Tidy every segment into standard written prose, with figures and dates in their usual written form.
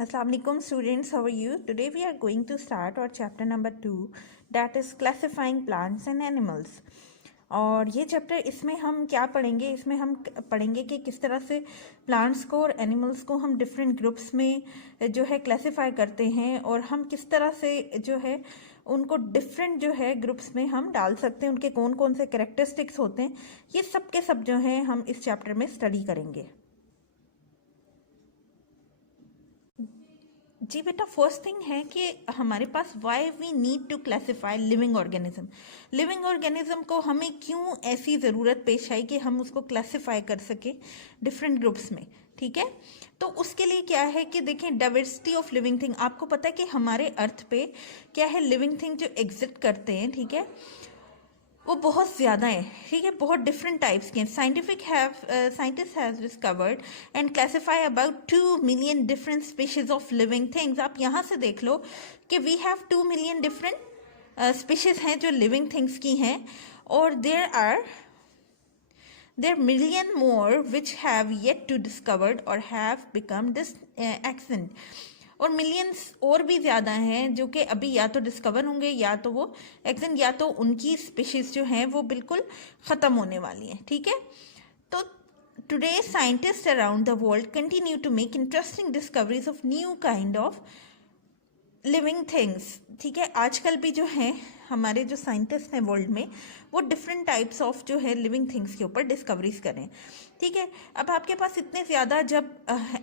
Assalamualaikum students, how are you? Today we are going to start our chapter number 2, that is classifying plants and animals. और ये chapter इसमें हम क्या पढ़ेंगे? इसमें हम पढ़ेंगे कि किस तरह से प्लांट्स को और एनिमल्स को हम डिफरेंट ग्रुप्स में जो है क्लासिफाई करते हैं और हम किस तरह से जो है उनको डिफरेंट जो है ग्रुप्स में हम डाल सकते हैं, उनके कौन कौन से कैरेक्टरिस्टिक्स होते हैं, ये सब के सब जो है हम इस चैप्टर में स्टडी करेंगे। जी बेटा, फर्स्ट थिंग है कि हमारे पास why we need to classify living organism. Living organism को हमें क्यों ऐसी ज़रूरत पेश आई कि हम उसको क्लासिफाई कर सके डिफरेंट ग्रुप्स में, ठीक है। तो उसके लिए क्या है कि देखें, डाइवर्सिटी ऑफ लिविंग थिंग। आपको पता है कि हमारे अर्थ पे क्या है, लिविंग थिंग जो एग्जिस्ट करते हैं, ठीक है, वो बहुत ज़्यादा है, ठीक है, बहुत डिफरेंट टाइप्स के हैं। Scientist have discovered and classify about 2 million different species of living things. आप यहाँ से देख लो कि we have 2 million different species हैं जो लिविंग थिंग्स की हैं, और there million more which have yet to discovered और हैव बिकम एक्सटिंक्ट। और मिलियंस और भी ज़्यादा हैं जो कि अभी या तो डिस्कवर होंगे या तो वो एक्सटिंक्ट, या तो उनकी स्पीशीज़ जो हैं वो बिल्कुल ख़त्म होने वाली हैं, ठीक है। तो today scientist around the world continue to make interesting discoveries of new kind of living things, ठीक है। आजकल भी जो है हमारे जो साइंटिस्ट हैं वर्ल्ड में, वो डिफरेंट टाइप्स ऑफ जो है लिविंग थिंग्स के ऊपर डिस्कवरीज करें, ठीक है। अब आपके पास इतने ज़्यादा जब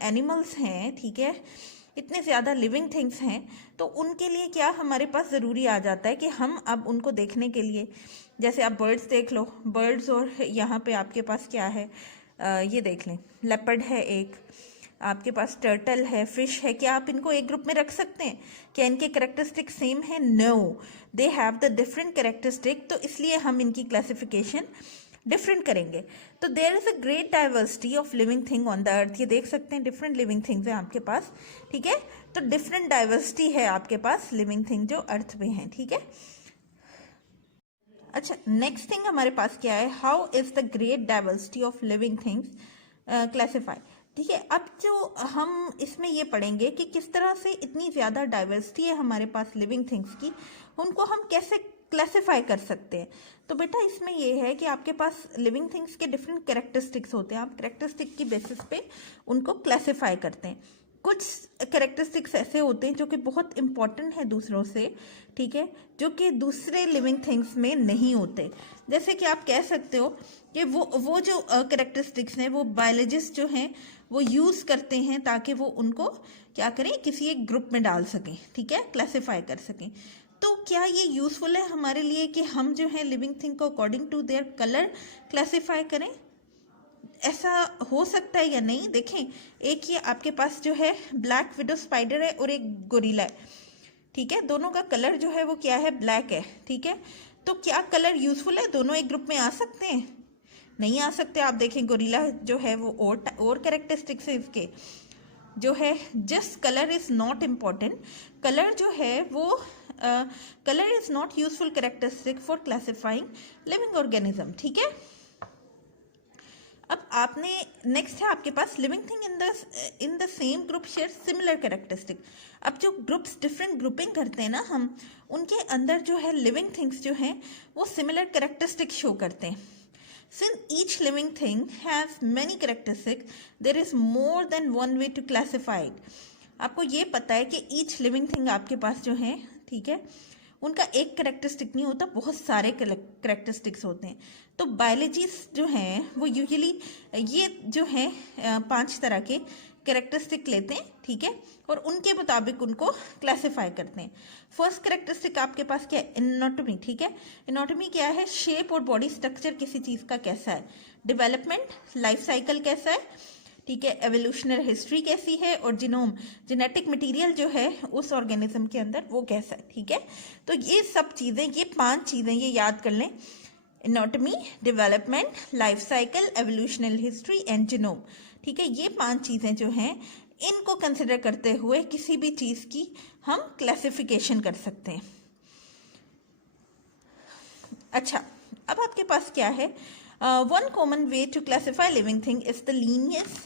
एनिमल्स हैं, ठीक है, इतने ज़्यादा लिविंग थिंग्स हैं, तो उनके लिए क्या हमारे पास ज़रूरी आ जाता है कि हम अब उनको देखने के लिए, जैसे आप बर्ड्स देख लो, बर्ड्स, और यहाँ पे आपके पास क्या है, ये देख लें, लेपर्ड है एक, आपके पास टर्टल है, फिश है। क्या आप इनको एक ग्रुप में रख सकते हैं? क्या इनके कैरेक्टरिस्टिक सेम है? No, they have the different characteristic. तो इसलिए हम इनकी क्लासिफिकेशन डिफरेंट करेंगे। तो there is a great diversity of living thing on the earth. ये देख सकते हैं डिफरेंट लिविंग थिंग्स हैं आपके पास, ठीक है। तो डिफरेंट डाइवर्सिटी है आपके पास लिविंग थिंग जो अर्थ में है, ठीक है। अच्छा, नेक्स्ट थिंग हमारे पास क्या है, how is the great diversity of living things classify, ठीक है। अब जो हम इसमें ये पढ़ेंगे कि किस तरह से इतनी ज़्यादा डाइवर्सिटी है हमारे पास लिविंग थिंग्स की, उनको हम कैसे क्लासिफाई कर सकते हैं। तो बेटा इसमें ये है कि आपके पास लिविंग थिंग्स के डिफरेंट कैरेक्टरिस्टिक्स होते हैं, आप कैरेक्टरिस्टिक की बेसिस पे उनको क्लासिफाई करते हैं। कुछ कैरेक्टरिस्टिक्स ऐसे होते हैं जो कि बहुत इंपॉर्टेंट है दूसरों से, ठीक है, जो कि दूसरे लिविंग थिंग्स में नहीं होते। जैसे कि आप कह सकते हो कि वो जो कैरेक्टरिस्टिक्स हैं वो बायोलॉजिस्ट जो हैं वो यूज़ करते हैं ताकि वो उनको क्या करें, किसी एक ग्रुप में डाल सकें, ठीक है, क्लासिफाई कर सकें। तो क्या ये यूज़फुल है हमारे लिए कि हम जो है लिविंग थिंग को according to their colour classify करें? ऐसा हो सकता है या नहीं? देखें, एक ये आपके पास जो है ब्लैक विडो स्पाइडर है और एक गोरिल्ला है, ठीक है, दोनों का कलर जो है वो क्या है, ब्लैक है, ठीक है। तो क्या कलर यूज़फुल है? दोनों एक ग्रुप में आ सकते हैं? नहीं आ सकते। आप देखें गोरिल्ला जो है वो और कैरेक्टरिस्टिक्स है इसके जो है, just colour is not important. Colour जो है वो colour is not useful characteristic for classifying living organism, ठीक है। अब आपने नेक्स्ट है आपके पास living thing in the same group share similar characteristic. अब जो ग्रुप्स डिफरेंट ग्रुपिंग करते हैं ना हम, उनके अंदर जो है लिविंग थिंग्स जो हैं वो सिमिलर कैरेक्टरिस्टिक शो करते हैं। Since each living thing has many characteristics, there is more than one way to classify it. आपको ये पता है कि each living thing आपके पास जो है, ठीक है, उनका एक कैरेक्टरिस्टिक नहीं होता, बहुत सारे कैरेक्टरिस्टिक्स होते हैं। तो बायोलॉजिस्ट जो हैं वो यूजुअली ये जो है 5 तरह के कैरेक्टरिस्टिक लेते हैं, ठीक है, और उनके मुताबिक उनको क्लासिफाई करते हैं। फर्स्ट कैरेक्टरिस्टिक आपके पास क्या है, एनाटॉमी, ठीक है। एनाटॉमी क्या है, शेप और बॉडी स्ट्रक्चर किसी चीज़ का कैसा है। डेवलपमेंट, लाइफ साइकिल कैसा है, ठीक है। एवोल्यूशनरी हिस्ट्री कैसी है, और जीनोम, जेनेटिक मटेरियल जो है उस ऑर्गेनिज्म के अंदर वो कैसा है, ठीक है। तो ये सब चीज़ें, ये 5 चीज़ें ये याद कर लें, anatomy, development, life cycle, evolutionary history and genome, ठीक है। ये 5 चीज़ें जो हैं इनको कंसिडर करते हुए किसी भी चीज़ की हम क्लासिफिकेशन कर सकते हैं। अच्छा, अब आपके पास क्या है, one common way to classify living thing is the Linnaeus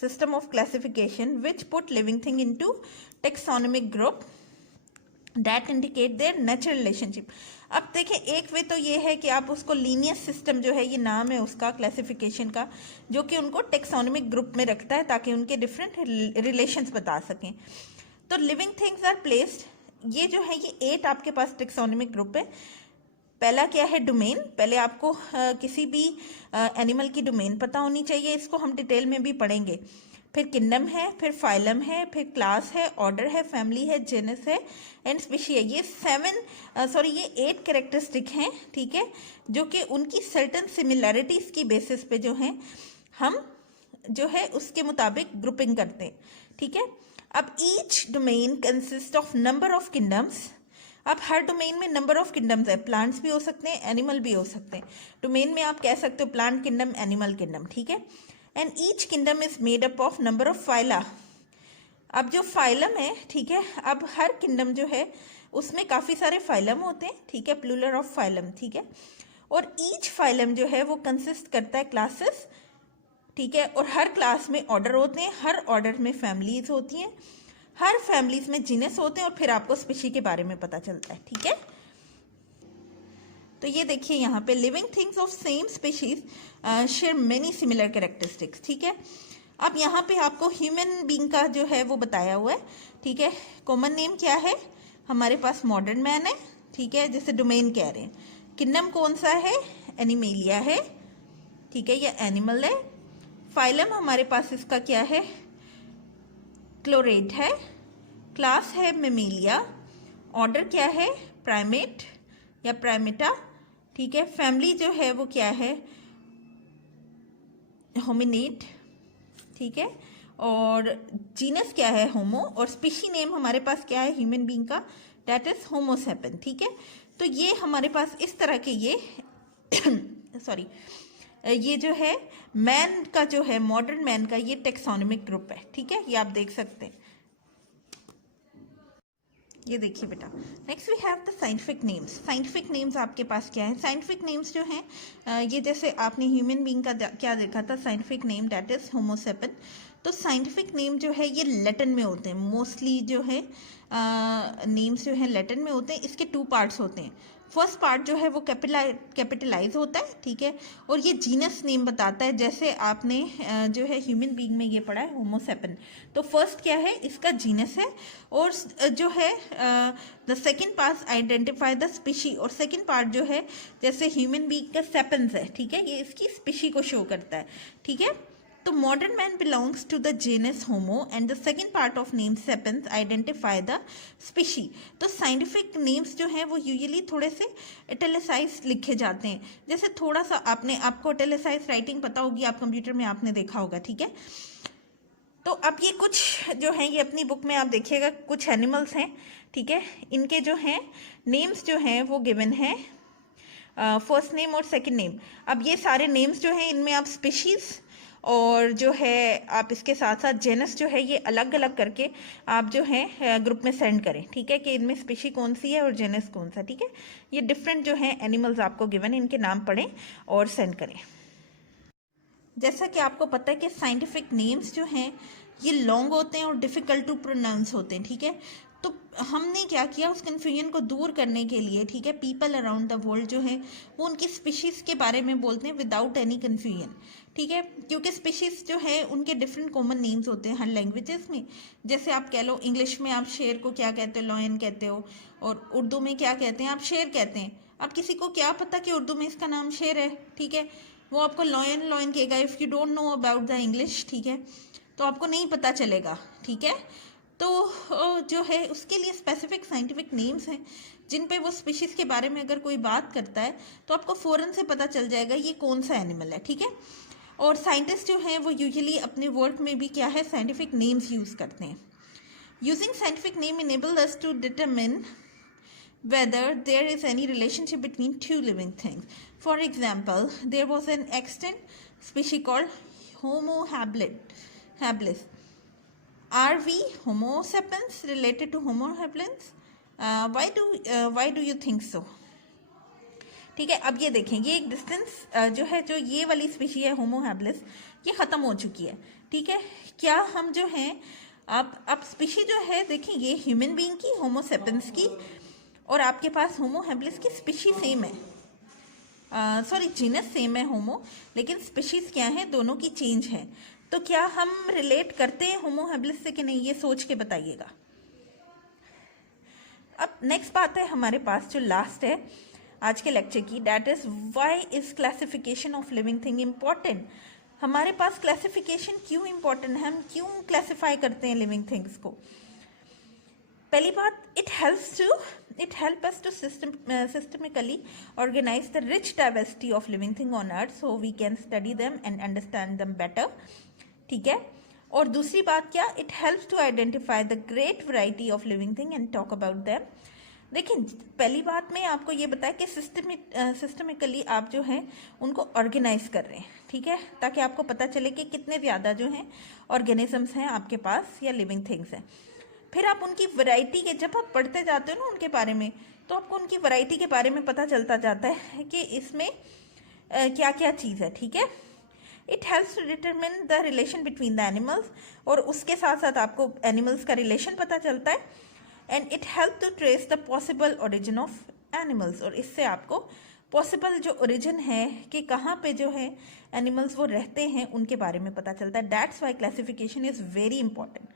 system of classification which put living thing into taxonomic group that indicate their natural relationship. अब देखें, एक वे तो ये है कि आप उसको लीनियर सिस्टम जो है, ये नाम है उसका क्लासिफिकेशन का, जो कि उनको टेक्सोनोमिक ग्रुप में रखता है ताकि उनके डिफरेंट रिलेशंस बता सकें। तो लिविंग थिंग्स आर प्लेस्ड, ये जो है ये 8 आपके पास टेक्सोनोमिक ग्रुप है। पहला क्या है? डोमेन। पहले आपको किसी भी एनिमल की डोमेन पता होनी चाहिए, इसको हम डिटेल में भी पढ़ेंगे। फिर किंगडम है, फिर फाइलम है, फिर क्लास है, ऑर्डर है, फैमिली है, जेनस है एंड स्पीशी है। ये 8 कैरेक्टरिस्टिक हैं, ठीक है, जो कि उनकी सर्टन सिमिलैरिटीज की बेसिस पे जो है हम जो है उसके मुताबिक ग्रुपिंग करते हैं, ठीक है। अब each domain consist of number of kingdoms. अब हर डोमेन में नंबर ऑफ किंगडम्स है, प्लांट्स भी हो सकते हैं, एनिमल भी हो सकते हैं। डोमेन में आप कह सकते हो प्लांट किंगडम, एनिमल किंगडम, ठीक है। And each kingdom is made up of number of phyla. अब जो फाइलम है, ठीक है, अब हर किंगडम जो है उसमें काफ़ी सारे फाइलम होते हैं, ठीक है, प्लूरल ऑफ फाइलम, ठीक है। और ईच फाइलम जो है वो कंसिस्ट करता है क्लासेस, ठीक है, और हर क्लास में ऑर्डर होते हैं, हर ऑर्डर में फैमिलीज होती हैं, हर फैमिलीज में जीनस होते हैं, और फिर आपको स्पीशी के बारे में पता चलता है, ठीक है। तो ये देखिए यहाँ पे living things of same species share many similar characteristics, ठीक है। अब यहाँ पे आपको ह्यूमन बीइंग का जो है वो बताया हुआ है, ठीक है। कॉमन नेम क्या है? हमारे पास मॉडर्न मैन है, ठीक है, जैसे डोमेन कह रहे हैं। किंगडम कौन सा है? एनिमेलिया है, ठीक है, या एनिमल है। फाइलम हमारे पास इसका क्या है? क्लोरेट है। क्लास है मेमेलिया। ऑर्डर क्या है? प्राइमेट या प्राइमेटा, ठीक है। फैमिली जो है वो क्या है? होमिनिड, ठीक है। और जीनस क्या है? होमो। और स्पीशी नेम हमारे पास क्या है ह्यूमन बीइंग का? दैट इज होमो सेपियन, ठीक है। तो ये हमारे पास इस तरह के ये सॉरी ये जो है मैन का जो है, मॉडर्न मैन का ये टेक्सोनोमिक ग्रुप है, ठीक है, ये आप देख सकते हैं। ये देखिए बेटा, next we have the scientific names. Scientific names आपके पास क्या है? साइंटिफिक नेम्स जो हैं ये जैसे आपने ह्यूमन बीइंग का क्या देखा था, scientific name that is homo sapien. तो साइंटिफिक नेम जो है ये लैटिन में होते हैं मोस्टली, जो है नेम्स जो है लैटिन में होते हैं। इसके 2 पार्ट्स होते हैं। फर्स्ट पार्ट जो है वो कैपिटलाइज होता है, ठीक है, और ये जीनस नेम बताता है, जैसे आपने जो है ह्यूमन बीइंग में ये पढ़ा है होमो सेपियन। तो फर्स्ट क्या है? इसका जीनस है, और जो है the second part identify the species, और सेकंड पार्ट जो है जैसे ह्यूमन बीइंग का सेपियंस है, ठीक है, ये इसकी स्पीशी को शो करता है, ठीक है। तो modern man belongs to the genus Homo and the second part of name sapiens identify the species. तो साइंटिफिक नेम्स जो हैं वो यूजुअली थोड़े से इटैलिसाइज लिखे जाते हैं, जैसे थोड़ा सा आपको इटैलिसाइज राइटिंग पता होगी, आप कंप्यूटर में आपने देखा होगा, ठीक है। तो अब ये कुछ जो हैं, ये अपनी बुक में आप देखिएगा, कुछ एनिमल्स हैं, ठीक है, इनके जो हैं नेम्स जो हैं वो गिवन है, फर्स्ट नेम और सेकंड नेम। अब ये सारे नेम्स जो हैं इनमें आप स्पीशीज़ और जो है आप इसके साथ साथ जेनस जो है ये अलग अलग करके आप जो है ग्रुप में सेंड करें, ठीक है, कि इनमें स्पीशी कौन सी है और जेनस कौन सा, ठीक है। ये डिफरेंट जो है एनिमल्स आपको गिवन है, इनके नाम पढ़ें और सेंड करें। जैसा कि आपको पता है कि साइंटिफिक नेम्स जो हैं ये लॉन्ग होते हैं और डिफ़िकल्ट टू प्रोनाउंस होते हैं, ठीक है। तो हमने क्या किया, उस कन्फ्यूजन को दूर करने के लिए, ठीक है, पीपल अराउंड द वर्ल्ड जो है वो उनकी स्पीशीज़ के बारे में बोलते हैं विदाउट एनी कन्फ्यूजन, ठीक है, क्योंकि स्पीशीज़ जो है उनके डिफरेंट कॉमन नेम्स होते हैं हर लैंग्वेजेस में। जैसे आप कह लो, इंग्लिश में आप शेर को क्या कहते हो? लॉयन कहते हो, और उर्दू में क्या कहते हैं? आप शेर कहते हैं। अब किसी को क्या पता कि उर्दू में इसका नाम शेर है, ठीक है, वो आपको लॉयन लॉयन कहेगा। If you don't know about the English, ठीक है, तो आपको नहीं पता चलेगा, ठीक है। तो जो है उसके लिए स्पेसिफिक साइंटिफिक नेम्स हैं जिन पे वो स्पीशीज़ के बारे में अगर कोई बात करता है तो आपको फ़ौरन से पता चल जाएगा ये कौन सा एनिमल है, ठीक है। और साइंटिस्ट जो हैं वो यूजुअली अपने वर्क में भी क्या है, साइंटिफिक नेम्स यूज़ करते हैं। Using scientific name enable us to determine whether there is any relationship between two living things. For example, there was an extant species called Homo habilis. Are we Homo sapiens related to Homo habilis? Why do you think so? ठीक है, अब ये देखें, ये एक distance जो है, जो ये वाली स्पीशी है होमो हैबिलिस, ये ख़त्म हो चुकी है, ठीक है। क्या हम जो हैं, आप स्पीशी जो है देखिए, ये ह्यूमन बीइंग की, होमो सेपियंस की, और आपके पास होमो हैबिलिस की स्पीशी सेम है, सॉरी जीनस सेम है होमो, लेकिन स्पीशीज क्या है, दोनों की चेंज है। तो क्या हम रिलेट करते हैं होमो हैबिलिस से कि नहीं, ये सोच के बताइएगा। अब नेक्स्ट बात है हमारे पास जो लास्ट है आज के लेक्चर की, that is why is classification of living thing important. हमारे पास क्लासिफिकेशन क्यों इम्पॉर्टेंट है, हम क्यों क्लासिफाई करते हैं लिविंग थिंग्स को। पहली बात, it help us to systemically organise the rich diversity of living thing on earth, so we can study them and understand them better. ठीक है। और दूसरी बात क्या, it helps to identify the great variety of living thing and talk about them. देखिए, पहली बात मैं आपको ये बताया कि सिस्टमिकली आप जो हैं उनको ऑर्गेनाइज कर रहे हैं, ठीक है, ताकि आपको पता चले कि कितने ज़्यादा जो हैं ऑर्गेनिजम्स हैं आपके पास या लिविंग थिंग्स हैं। फिर आप उनकी वैरायटी के, जब आप पढ़ते जाते हो ना उनके बारे में, तो आपको उनकी वैरायटी के बारे में पता चलता जाता है कि इसमें क्या क्या चीज़ है। ठीक है। It helps to determine the relation between the animals, और उसके साथ साथ आपको एनिमल्स का रिलेशन पता चलता है। And it help to trace the possible origin of animals, और इससे आपको पॉसिबल जो ओरिजिन है कि कहाँ पे जो है एनिमल्स वो रहते हैं उनके बारे में पता चलता है। That's why classification is very important.